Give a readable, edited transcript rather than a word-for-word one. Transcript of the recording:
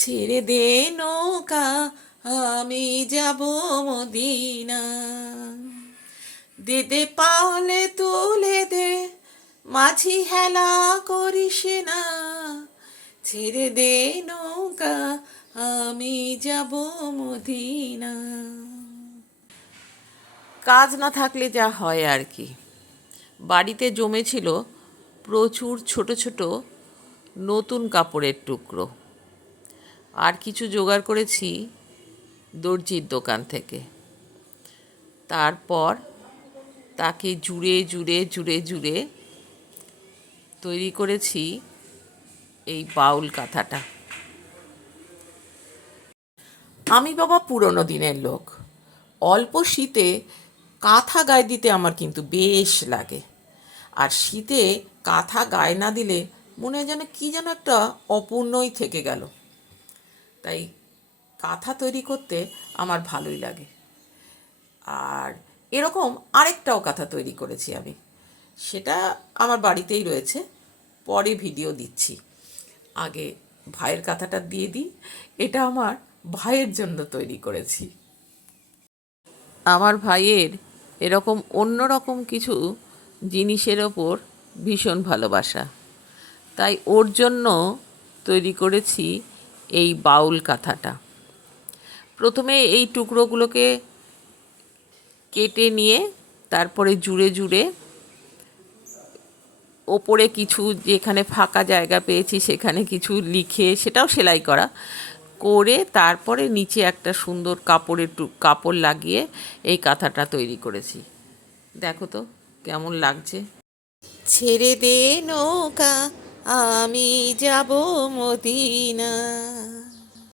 ছেড়ে দে নৌকা, আমি যাব মদিনা। দে দে পালে তুলে দে, মাঝি হেলা করিস না। ছেড়ে দে নৌকা, আমি যাব মদিনা। কাজ না থাকলে যা হয় আর কি। বাড়িতে জমেছিল প্রচুর ছোট ছোট নতুন কাপড়ের টুকরো, আর কিছু জোগাড় করেছি দর্জির দোকান থেকে। তারপর তাকে জুড়ে জুড়ে জুড়ে জুড়ে তৈরি করেছি এই বাউল কাঁথাটা। আমি বাবা পুরনো দিনের লোক। অল্প শীতে কাঁথা গায়ে দিতে আমার কিন্তু বেশ লাগে। আর শীতে কাঁথা গায়ে না দিলে মনে হয় যেন কী যেন একটা অপূর্ণই থেকে গেল। তাই কাঁথা তৈরি করতে আমার ভালোই লাগে। আর এরকম আরেকটাও কাঁথা তৈরি করেছি আমি, সেটা আমার বাড়িতেই রয়েছে, পরে ভিডিও দিচ্ছি। আগে ভাইয়ের কাঁথাটা দিয়ে দিই। এটা আমার ভাইয়ের জন্য তৈরি করেছি। আমার ভাইয়ের এরকম অন্যরকম কিছু জিনিসের ওপর ভীষণ ভালোবাসা, তাই ওর জন্য তৈরি করেছি এই বাউল কাঁথাটা। প্রথমে এই টুকরোগুলোকে কেটে নিয়ে তারপরে জুড়ে জুড়ে ওপরে কিছু যেখানে ফাঁকা জায়গা পেয়েছি সেখানে কিছু লিখে, সেটাও সেলাই করা করে, তারপরে নিচে একটা সুন্দর কাপড় লাগিয়ে এই কাঁথাটা তৈরি করেছি। দেখো তো কেমন লাগছে। ছেড়ে দে নৌকা, আমি যাব মদিনা।